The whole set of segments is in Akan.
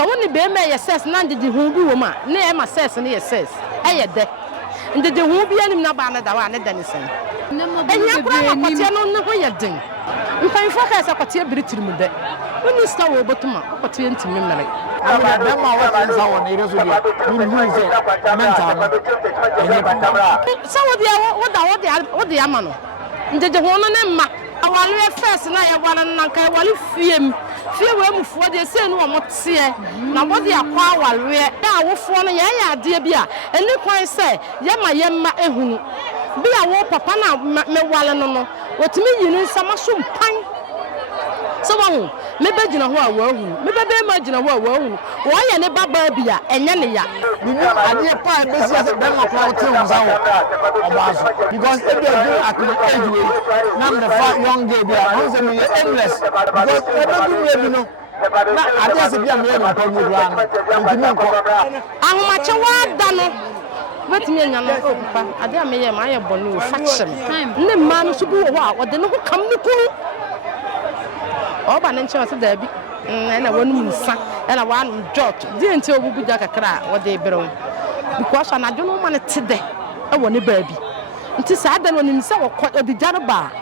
So when the baby says, none did the W0man, near my says, and he says, I de. And the W0man in Nabana, the one at Denison. And you don't know where you're doing. If I focus, I could see a British with it. When you start over to my opportunity, memory. I mean, them are what I saw on it. So what the Amano? The W0man, our first night, I want to knock a wally film. Fear where for the same one, what see. Now, what the power, I will phone a ya, dear Bia, and look why I say, Yama Yama Ehu. Be a war papa now, me walano. What to me, you know, some mushroom pine. So, maybe you know who I will, maybe imagine a world. Why I never baby and Yania? We know I did a pie business at Democrat because if you do at my age, now the 5 young baby are endless because everybody know. I just be a man of program. I'm much a wild dano. Let me and I dare me, I am born with faction. The man who go out, what the no come to pull. Oh, but then chance of Debbie, and I want son, and I want George. Didn't tell you that I cry what they bring. Because I don't know man today. I want a baby. It is sad when you say, quite a bit bar.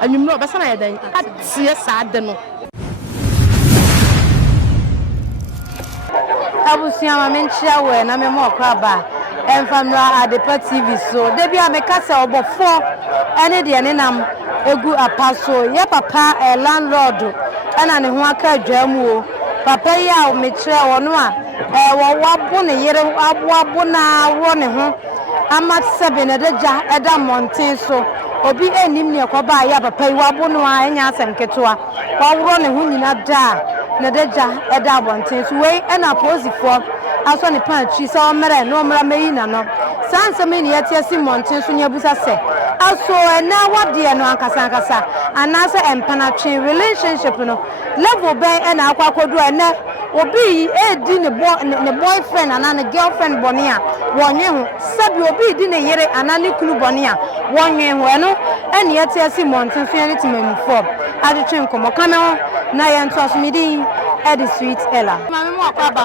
And you know, that's an idea. I see a sad deno. I will see my men shower and I'm a more crab. And from at the Bɛαt TV, so they be a castle about 4 any day and I'm a good apostle. Yeah, papa, a landlord, and an Waka Jamu. Papa, ya, Mitchell, or no, wabuna, yellow, wabuna, running home. I'm not 7 at the Adam Monte, so Obi any near Koba, ya, papa, wabuna, and Yasam Ketua, while running whom you not die. Nadeja Adam Monte, way and oppose it for. As on the punch, she saw Mera, no Mera no. Sans a many at Monte, Sunya Busa say. Also, and now what dear no Casancasa, and Nasa and Panachi relationship, no level bay and Aqua do a net will be a dinner boyfriend and a girlfriend Bonia. 1 year, sub will be dinner yere and a new Bonia. 1 year, bueno, and yet Monte, Fianity form. At the train come, Camel, Nayan Toss Midi. Eddie Sweet Ella. My mom, Papa,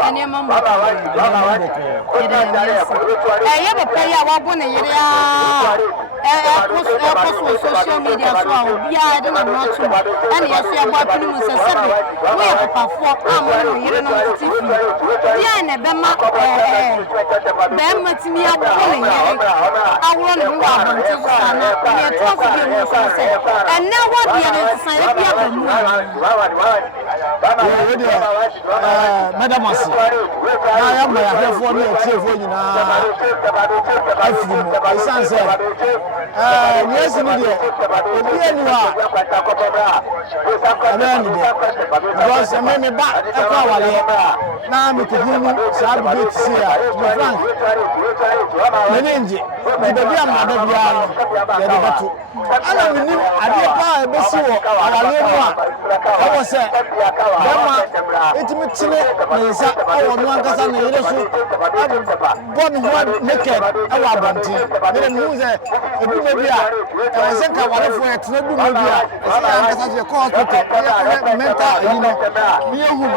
and your mamma. I have a player, one social media, so yeah, I don't know what to. And yes, we are watching us a subject. We have a 4 you know, TV. Yeah, and a Bema to me, I'm calling you. I want to go out and and now what the other side Madam Massey, I am my affair for me, for you now. I feel my son said, yes, indeed, because I made me back a power. Now I'm to whom I be to see her, to be frank. Meninji, the baby and mother, I don't know, I did buy a vessel, I was said, intimate, one Cassan, born one naked, I want to. Then who's a baby? I think I want to for it, no baby. As a hospital, mental, you know,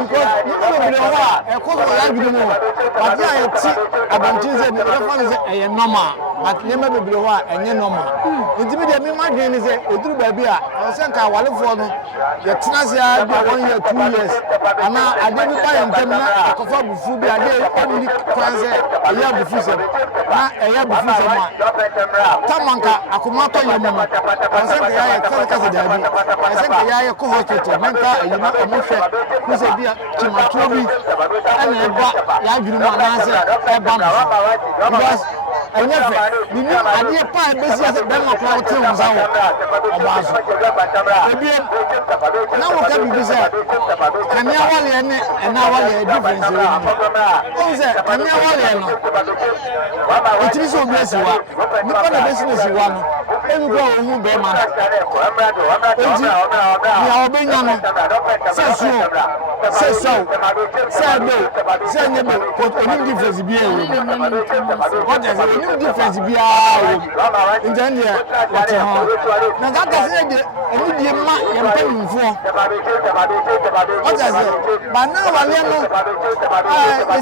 because you know, a court like you know, but I see about Jesus and the reference a normal, but never be below and you normal. Intimate, me, my game is a true baby. I think I want to follow the Tinasia 1 year, 2 years. And now I didn't buy him, I could have food, I did only transit a year before, not a year before. Tamanka, I could not tell your mama. I think I had a I think I had a co-hospital, mental, you know, a motion, who said, dear, to my Toby, and I bought W0man answer, because I never, you know, I did find business at Democrat Techiman. Now, what can be said? And now, and now, a difference. Oh, sir, and now, it is so blessed. You want a business you want. Every go who Bɛαt. We are being on. Say so. Say no. Say no. But any difference be what is any difference be in the end what now that doesn't any man for What does it? But now I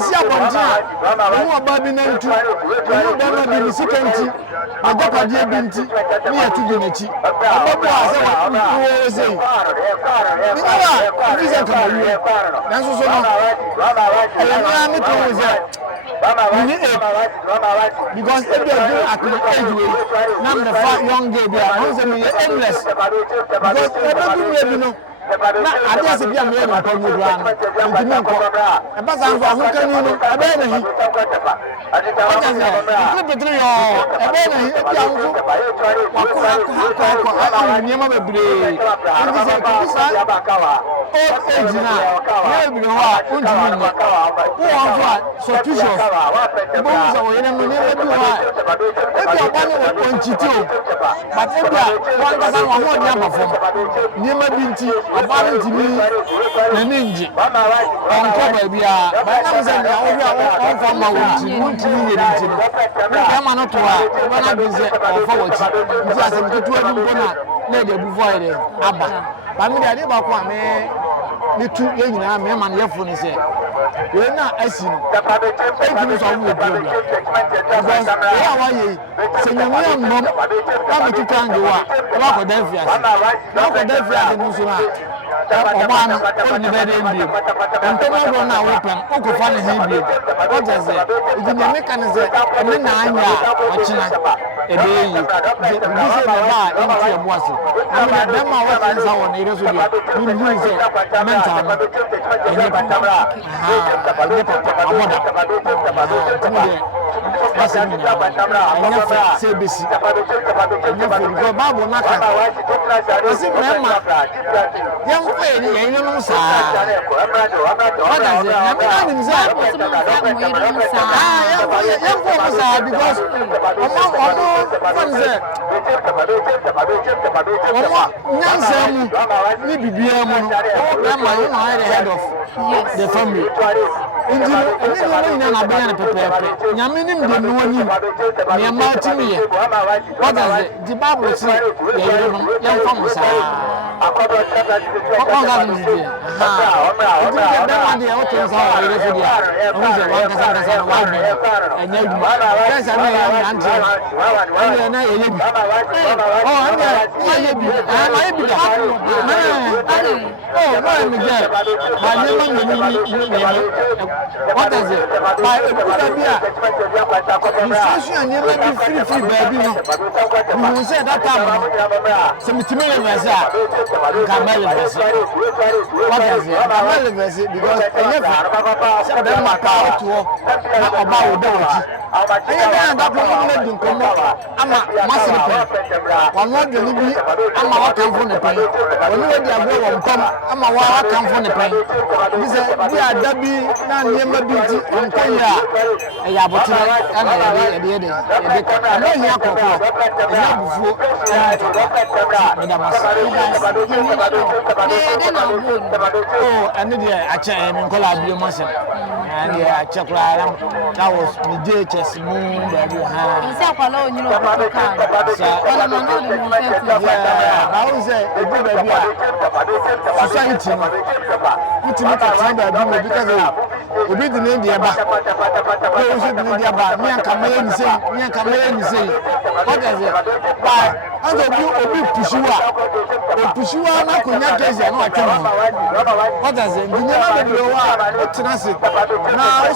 see a bontia. You are baby name too. You don't know the security. I got a dear binti. Me a two dinechi. Because if you are at the age way, now the fat young girl, they are endless. Because everything you know. I just be a man on the ground. And to me, a bazaar who can you know, a baby. What is it? You could be a baby. I never break. And this is old age now. Maybe you are undoing who are so tissue. The bones are in a minute. If you are one cheating, but if you are one doesn't want one number from never been to. About to me, the ninja. On baby, but I'm saying, I from my own to me. I'm not to when I visit or forward. Just a good one, let it be voided. Abba. But I did about me. The two young men and your phone is here. You're not asking. Thank you so much. Because how are you? Say, no, mom, I'm to tell you what. Now for Delphia, Musula. One on the bed in you. And tomorrow now open. Uncle Fanny Hebrew. What does it? It's in the mechanism. And then I'm watching a day. This is the bar into your boss. I mean, them are watching someone. It is with you. Mental. Head of the family. What does it? The Bible say, young farmers what is it? By a good idea. You free, baby. You will say that time. Some million was that. What is it? Because I never said them my power to about the I am come up. I'm a massive. One more than me. I'm a walk from the pain. When you are come, I'm a walk from the pain. This is Debbie, never beauty, and Kenya. I have a and I did it. I know you are oh, and I checked and collab your muscle. And I checked that was the JHS moon that you have. You know, I was a good idea. Society, put me to find out because we did the name the Abba. We should be the Abba. Me and Cameron say, what is it? By under you, Pushua, not Năk3z, and what what does it? You never blow up. What to us? Now, I'm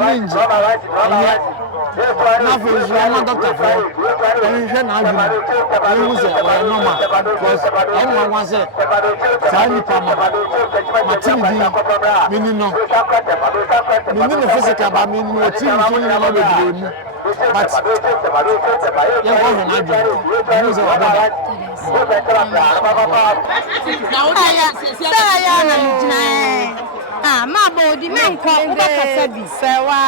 Ninja. Na for na doctor for. And she na adwuma. You say well normal because anyone wants say Sani Pama. Matini mini no. Mini no physical but mini no team so na no be mu. But you go na adwuma. You say what about? Ma body men ko ubakasa bi sewa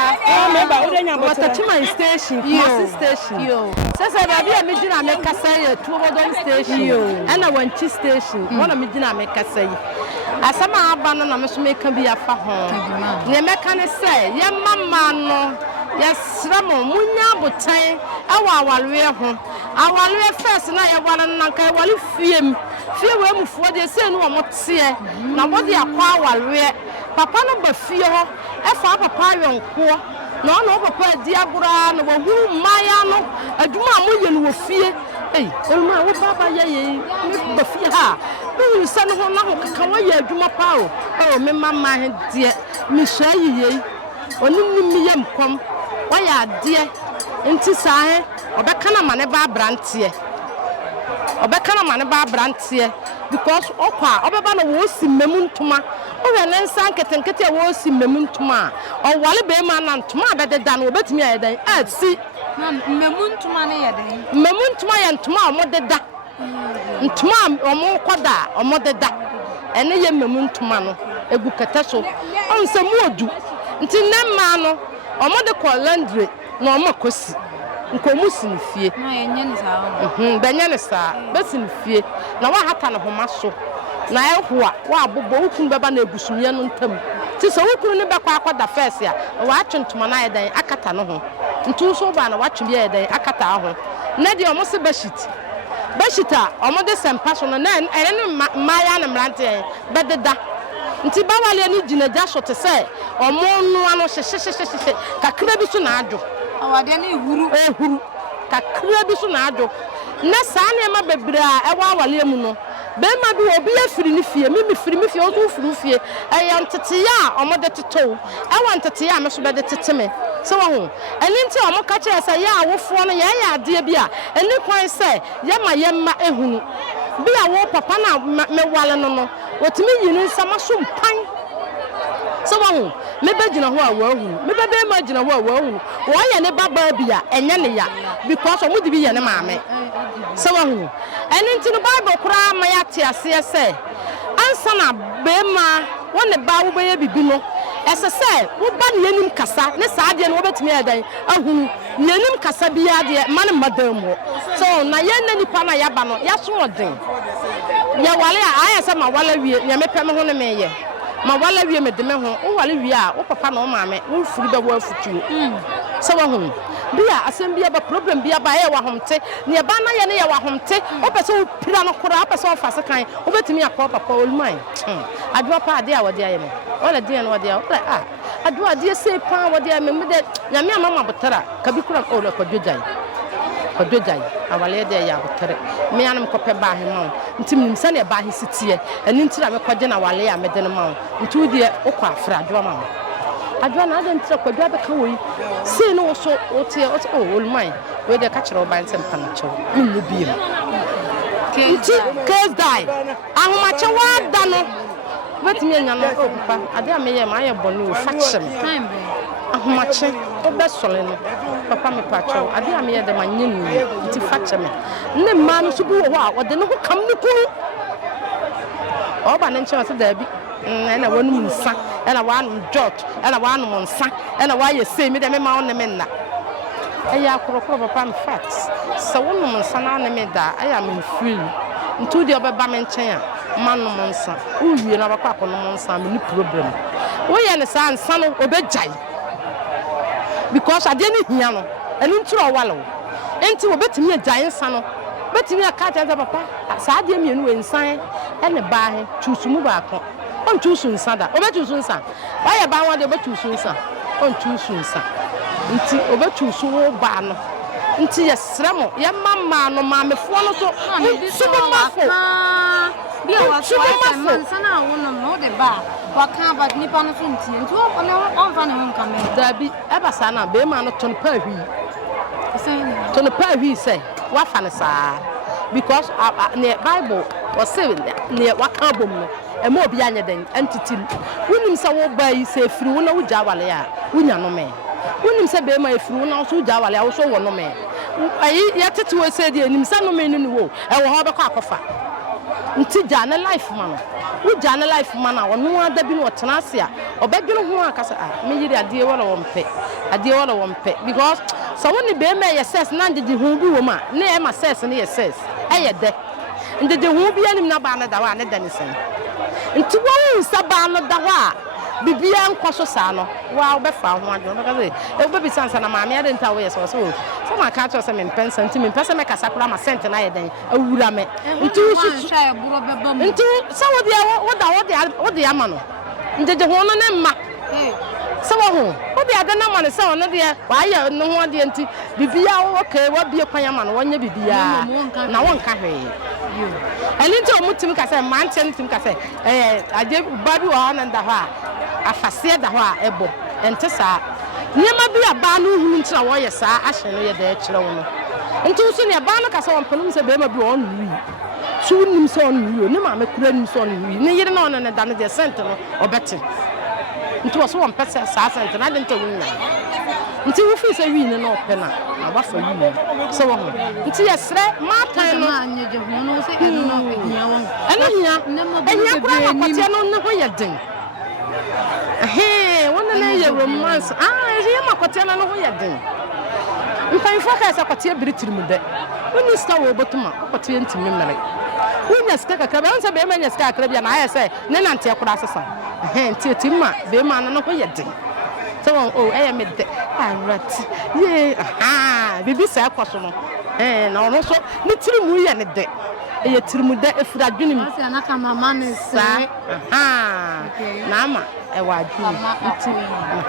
member udenya but Techiman station Kumasi station sasa baby a medina me kasa ye Tuobodon station and a Wanchi station one of medina me kasa yi asama aba no na me so meka bi afa ho ne meka ne say ye mama no ye sramo munya botan awa awalwe ho awalwe first na ye wala nanka ye wale fie we mufuo de say no mo tie na body akwa awalwe papa no ba fie ho e fa papa yonko no no papa di agura no wo maya no aduma mo ye no wo fie olma wo baba ye ba fie ha no se no ho na ho kaka wa ye aduma pa o me mama he de mi sha yiye oni mi yam kom wa ya de nti sa he obeka na mane ba brantie because okwa obeba na wo si memu ntuma o we ne nsan ketenkete wo si memu ntuma o wale be ma na ntuma abededa na obetumi ayedan si memu ntuma ne yeden memu ntuma ye ntuma o modeda ntuma o mo koda o modeda ene ye memu ntuma no egu kete so on se mu odu nti ne ma no o mode ko Landlord na o makosi nkomu sinfie na enye ne saa benye ne saa besinfie na wa hata ne homa so na ehua wa abobo ukun beba na egusumye no ntam ti so ukun ne bekwa akoda first ya wa atwentoma na yedan akata no ho ntu so ba na wa twbi yedan akata ho na de omo se bashita omo de sempa so no na ene maya na mrante bededa nti ba wale ni ginaja so te se omo no ano hye kakra bi so na adwo awade na ehuru kakra bi so na adwo na saa ne ma bebre a ewa awale mu no be ma bi obi afiri ni fie mi firi mi fie o so furu fie eya ntete ya omode teto ewa ntete ya me so be de teteme so wo ho eni nti omo ka kire se ya awofo no ya ade bi a eni kwan se ye ma ehunu bi a wo papa na me wale no otimi yini nsama so mpan so wo me be gina ho a wo hu me be ma gina ho a wo hu wo ye ne baba bia enye ne ya because o mudi bi ye ne maame so wo hu eni nti no Bible kura ma ya te ase se ansa na be ma wo ne ba wo be ye bibi no ese se wo ba ne yenim kasa ne saa de no wo betimi adan ahu yenim kasa bi ya de ma ne madam wo so na ye ne nipa na ya ba no ya so odin ya wale a aya se ma wale wie ne me pem ho ne me ye ma wala wie me de me ho o wale wie a o papa na o maame wo furu be wo afutuo so wo ho bia asem bia ba problem bia ba e wa homte ne ba na ye ne ye wa homte o pese o pira no kora o pese o fa sekan o betimi akọ papa olman adwa pa ade a wode aye me wala de no wode a wala adwa de se pa wode a me de nyame amama botara kabi kura o le kodwojai awale de ya botere me anam kope ba he ma ntim nim sane ba he sitie eni ntira me kwaje na wale ya me de no ma ntu de okwa afra adwa ma adwa na ade ntira kwadwa be ka woyi se no so otie o olman we de ka kire oban sem pa na chew nnu biem nti case die ahoma che wa da no betimi anya no o papa ade a me ye ma ye bonu faction ahomache obesole no papa me pacho ade a me ye de manyenu nti fache me nne ma no so bi wo ho a wode no ho kam ne kunu oba ne nche so da bi na wonu nsa na wanu jot na wanu nsa na wa ye sei me de me ma won me nna aya korokoro papa me fat so wonu nsa na ne me da aya me free ntu de obeba me nchen a manu nsa uwie na bakwa kono nsa me ni problem wo ye ne sa nsa no obejai because ade ni hia no enu nturo wale wo enti wo betimi agyan nsa no betimi aka ta papa sa ade mienu we nsan ene ba he chusumu ba ko on chusu nsa da obechusu nsa wa ye ba wade obechusu nsa on chusu nsa nti obechusu wo ba no nti ye sremo ye mama no maamefo no so subu mafo bi a wa so man sana wono no de ba wa kan ba nipa no so ntie nti on fa ne ho nka me da bi e ba sa na be ma no ton pa hwi ton pa hwi say wa fa ne sa because ne Bible was say ne wa kan bom no e ma obi anya den entitim wonim se wo ba yi se firi wo na wo ja wale a wonya no me wonim se be ma efiri wo na so ja wale a wo so wo no me ayi ya tete we say de nim se no me ni wo e wo ho be kwa akofa nti ja na life ma no wo ja na life ma na wo ada bi no tena ase a obedwene ho akasa me yiri ade wo na wo mpe ade wo na wo mpe because so woni be ma ye ses na ndidi ho bi wo ma na e ma ses na ye ses eye de ndidi ho bi anim na ba na da wa na da ni sen nti wo nsaba no da ho a bibia nkoso sa no wa wo be fa ho ade no kaze e wo be sansa na maame ade nta wo ye so ma ka to se me pensa nti me pesa me kasa kura ma sent na ye den awura me nti wo su sha e buro beba mu nti sa wo dia wo de ama no njeje ho no ne ma sa wo ho wo de ade na ma ne sa wo no de wa ye no ho de nti bibia wo okay wa bie kwan ama no wonya bibia na won ka hwe ani nti o mutim ka se man chen tim ka se aje babi wa na nda ho a afase da ho a ebo ente sa niema bi aba no hunu ntira wo ye saa ahye no ye da kire wo no nti so ne ba no ka se won pelum se be ma bi won wi su nim se on wi ni ma me kura nim se on wi ni yire na on ne da no de sent no obete nti wo so won pese saa sent na de nta wunna nti wo fi se wi ni na ope na ba fa wi se wo ho nti ye sre ma tan no anyeje ho no se eno no ehia won ehia kura na kote no ne ho ye den wona na ye romance ehia makote na no ho ye den mpan fa ka sa kote biritirimu de woni sta wo botuma kote ntimi mere wonya ska kakra ba nsa be ma nya ska kakra bia na aye se ne nante kura asesa nti timma be ma no ho ye den so eye me de arati ye bibi sa kwaso no na ono so ne tirimu ye ne de eye tirimu de efura dwenim ase na ka mama ne sa na ama e wa dwuni nti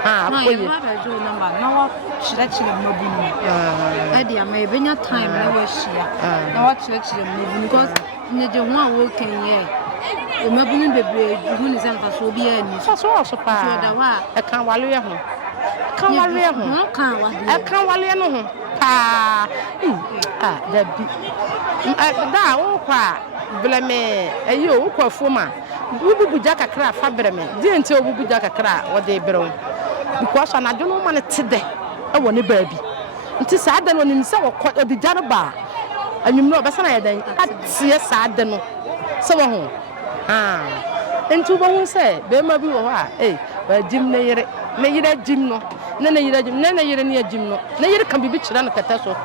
akoye na ba jo number na wa chire mmabu ni e dia ma ebenya time na wa hia na wa chire mmabu because nyeje ho a wo kenye mmabu ni bebre hu ni se mfa so obi ani so pa so da wa e kan wale ho kan wale no ho pa da bi da wo kwa bleme ayo wo kwa foma bubuja kakra fa breme di enti obubuja kakra wo de brem because anadwo no ma ne tede e wo ne baabi nti saa de no nim se wo kwa odija no ba anwum no obesa na ye dan atie saa de no se wo ho enti wo hu se be ma bi wo ha ba jim ne yire jim no ne yire jim ne yire ne jim no ne yire kan bibi kira no kata so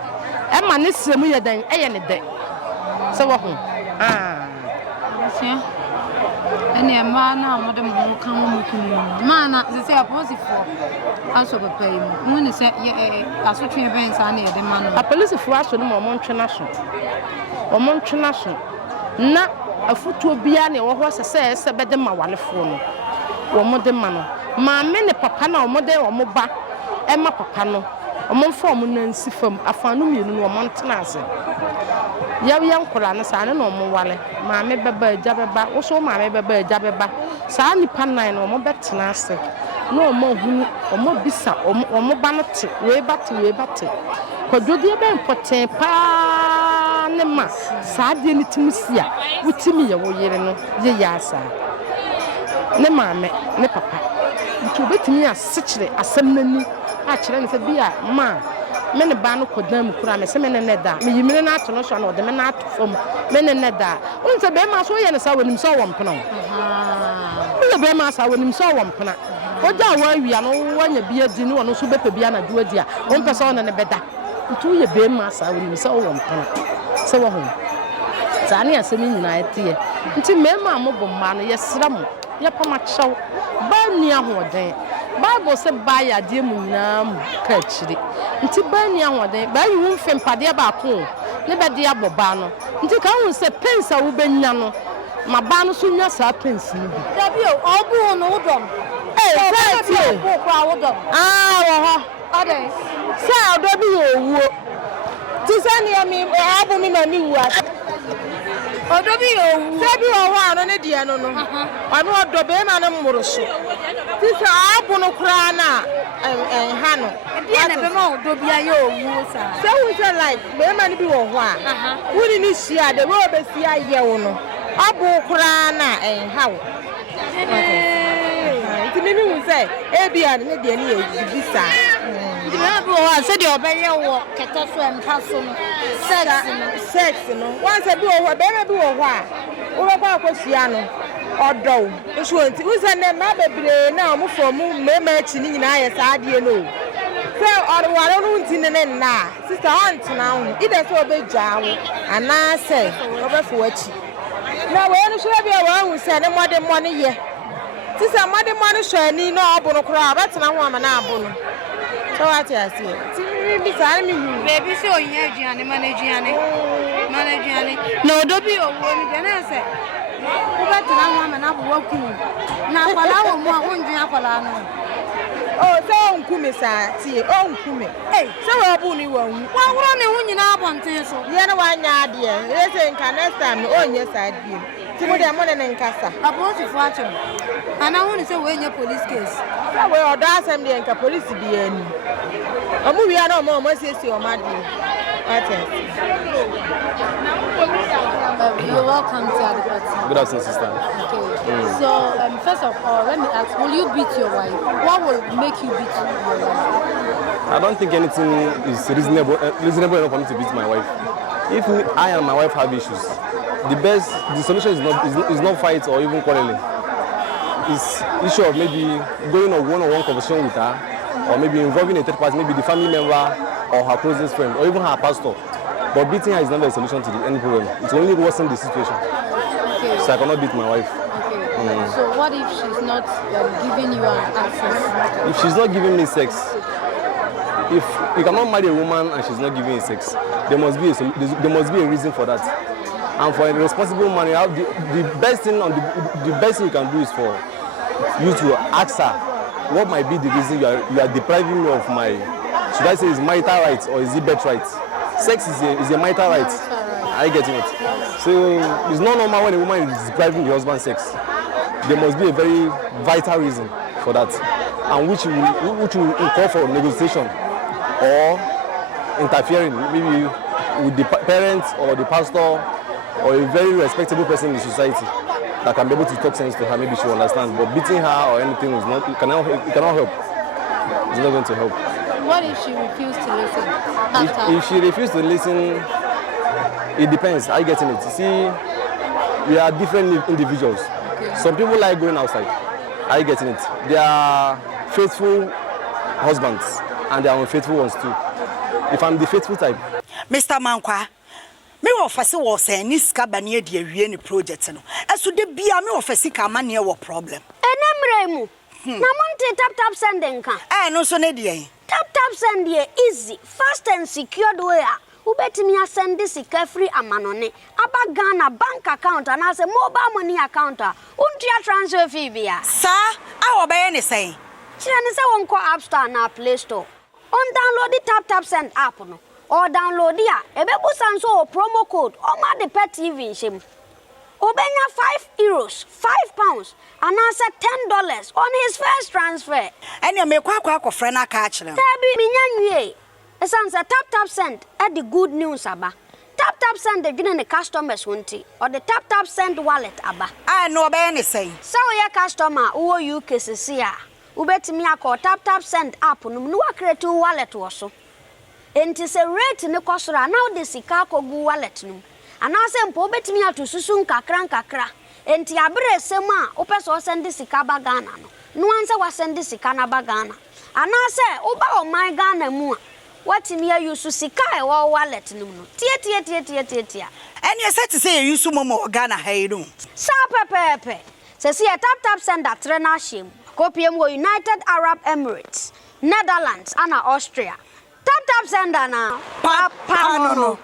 e ma ne semu ye dan e ye ne de se wo ho ene ma na mo de mo kan mo kunu ma na se aposifo aso papa yi mo ni se aso twen ben sa na e de ma no aposifo aso no mo ntwena so na afutuo bia na wo ho se be de ma walefo no wo mo de ma no ma me ne papa na wo de wo mo ba e ma papa no wo fo mo na nsi fam afanu mienu no wo ntena ase yaw yankura na sa ne no mo wale ma me beba eja beba wo so ma me beba eja beba sa nipa nan no mo betena ase no mo hunu mo bisa mo ba no te we bate kwadodi e be important pa ne ma sa de ni timsia wutimi ye wo yire no ye ya asa ne ma me ne papa nti obetimi asechire asem nani a kire ne se bia ma me ne ba no kodam kura me se me ne da me yimire na ato no so na ode me na ato fam me ne da unse be ma so ye ne sa wonim so wo mpena wo be ma sa wonim so wo mpena oja wa awia no wanya bia di no no so bepe bia na do adi a wo mpesa ona ne beda ntu ye be ma sa wonim so wo mpena se wo ho za ne asem nyina ete nti me ma mo bo ma no ye sra mo ye pama chew ba ni ahoden Bible say ba ya de mu nyina mu ka chiri nti ba ni ahoden ba yi wo mfempade ba ko ne be de aboba no nti ka hu se pensa wo benya no ma ba no so nya sa pensi ni bi da bi o bu no wodom say o kwa wodom wo ho ade say odo bi owuo ti se ni mi abu mi na ni wu Odobi owu. Sebi owa no ne de no no. Ono odo be ma no mmoro so. Ti sa abu no kra na ha no. E na be ma odobi aye owu sa. So we say like be ma ni bi wo ho a. Wuni ni hia de we obesi aye wo no. Abu kra na ha wo. Ti mi hu say e bia ne de ni e bisa. Di me bi wo say de obeye wo kete so empa so no. Sex no. Once e bi wo be ma bi wo ho a. Wo ba kwa hia no. Odo. Nso nti we say na ma bebre na omo from me ma chi ni nyina aye sa ade no. Say orware no nti ne na. Sister aunt na ho. Ide so obeja wo. Ana say obefo achi. Na we no so bia wa hu say ne mode money ye. Sister mode money so ani no obo no kra betena ho ama na abo no. So what you say? Ti bi sa mi hu. Baby say oyin aduane manageane. No odobi owu ni de na say. Wo betena ho ama na abo waku. Na kwala wo mo a wonjun akwala no. Oh, so nkumi sa tie. Oh nkumi. Eh, so we obu ni wan. Wa woro ne hu nyina abonten so. Ye na wa nya ade. Ye say nka next time no onye sa ade. Ti mo de mo ne nkasa. Apostle Fuacho. Ana hu ni say we nya police case. So we odo asem de nka police bi ani. Omu wi ana omo siesie o ma de. You're welcome to the party. Good afternoon, sister. Okay. So, first of all, let me ask, will you beat your wife? What will make you beat your wife? I don't think anything is reasonable enough for me to beat my wife. If I and my wife have issues, the solution is not fight or even quarreling. It's issue of maybe going on one-on-one conversation with her, or maybe involving a third party, maybe the family member or her closest friend, or even her pastor. But beating her is never a solution to any problem. It only worsens the situation. Okay. So I cannot beat my wife. Okay. So what if she's not giving you access? If she's not giving me sex, if you cannot marry a woman and she's not giving you sex, there must be a reason for that. And for a responsible man, the best thing you can do is for you to ask her what might be the reason you are depriving me of my, should I say, is marital rights or is it birthright? Sex is a marital right. Are you getting it? So it's not normal when a woman is depriving the husband sex. There must be a very vital reason for that, and which will call for negotiation or interfering, maybe with the parents or the pastor or a very respectable person in the society that can be able to talk sense to her. Maybe she will understand. But beating her or anything is not. It cannot help. It's not going to help. What if she refused to listen? If she refused to listen, it depends. Are you getting it? See, we are different individuals. Okay. Some people like going outside. Are you getting it? They are faithful husbands and they are unfaithful ones too. If I'm the faithful type. Mr. Mankwa, me offer was saying this cabane de awie project no. Eso de bia me offer sika mane wo problem. Enemremu. Na monte tap sending kan. No so ne de. Tap send here easy, fast and secured way. Ubetimi send this free amanone. Aba Ghana bank account and as a mobile money account. Untia transfer fee via. Sir, I obey any say. Chirani say won't call App Store na Play Store. On download the tap send app no. Or download dia. Ebebu sanso promo code. Oma the pet TV shim. Obenya €5, £5, and answer $10 on his first transfer. And you make kwa friend a catch them. Tabi minyanwe. Esansa tap send at the good news aba. Tap send the giving the customers won't or the tap send wallet aba. I know about any say. So your customer who you cases here. Ubet me a call tap send app no create wallet also. And it's a rate in the cost now the Sikako wallet no. And I say, Pobet me to Susun kakra. And Tiabre Sema, Opes send this Sikaba Ghana. No answer was send this Sikanaba Ghana. And I say, Oba my Ghana more. What in here you Susikai or wallet no. Tia. And you said to say you sumo Ghana Haydu. Sa pepe. Says here tap send that Renashim. Copium United Arab Emirates, Netherlands, and Austria. Tap send now. Papa no.